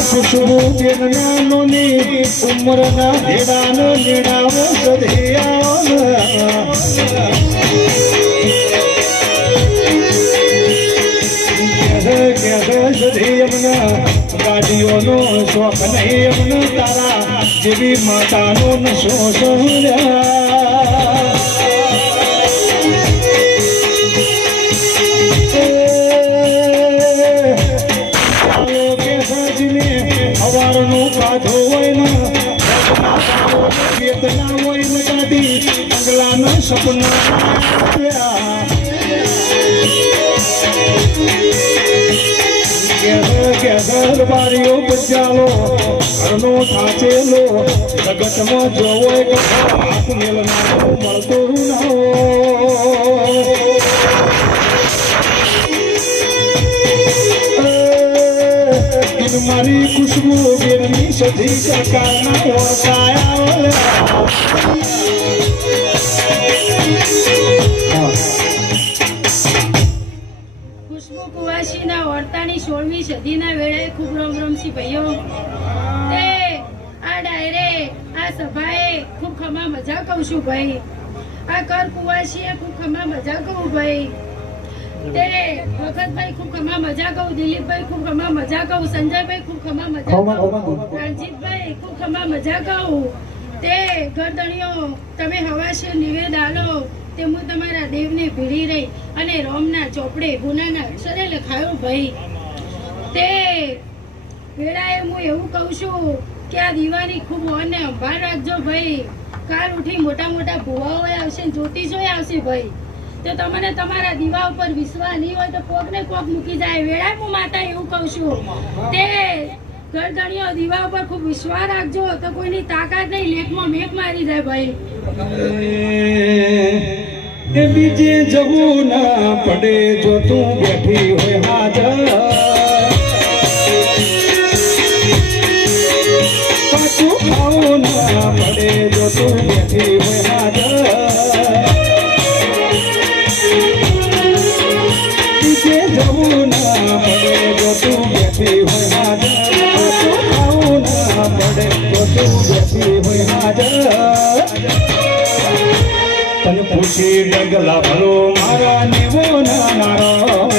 ખુશબુ બેનનો ની ઉમરના હેડાનો નીડાવો સધિયા સધિયમના ગાડીઓનો શોખ નહીં એમને તારા જેવી માતાનો નશો સહર્યા હવારનું કાઢો હોય ને વેદના હોય ને દાદી અંગલાના સપના બારીઓ બચાલો ઘરનો થાચેલો જગતમાં જોવો હાથ મેલનારો મળતો ના મારી ખુશબુ બેનની સધી સરકારના ઓળખાયા ખુશબુ કુવાસીના વર્તાની 16મી સદીના વેળાએ ખૂબ રમરમસી ભાઈઓ તે આ ડાયરે આ સભાએ ખૂબ ખમા મજા કહું છું ભાઈ આ કર કુવાસીએ ખૂબ ખમા મજા કહું ભાઈ તે વખતભાઈ ખૂબ ખમા મજા કહું દિલીપભાઈ ખૂબ ખમા મજા કહું સંજયભાઈ ખૂબ ખમા મજા કહું રણજીતભાઈ ખૂબ ખમા મજા કહું તે ગરદણીઓ તમે હવાશે નિવેદ આલો તે હું તમારા દેવને ભીડી રહી અને રોમના ચોપડે ગુનાના અક્ષરે લખાયો ભાઈ તે વેળાએ હું એવું કહું છું કે આ દીવાની ખૂબ ઓને સંભાળ રાખજો ભાઈ કાલ ઉઠી મોટા મોટા ભુવાઓ આવશે જ્યોતિષો આવશે ભાઈ તો તમને તમારા દીવા ઉપર વિશ્વાસ નહીં હોય તો કોક ને કોક મૂકી જાય વેળા હું માતા એવું કહું છું તે ગરદણીઓ દીવા ઉપર ખૂબ વિશ્વાસ રાખજો તો કોઈની તાકાત નહીં લેખમાં મેઘ મારી જાય ભાઈ એ બીજે જવું ના પડે જો તું બેઠી હોય હાજર પાછું ખાવું ના પડે જો તું બેઠી હોય હાજર જવું ના પડે જો તું બેઠી હોય હાજર આવું ના પડે જો તું બેઠી હોય હાજર તને પૂછી ડગલા ભરો મારા નીવો ના નારો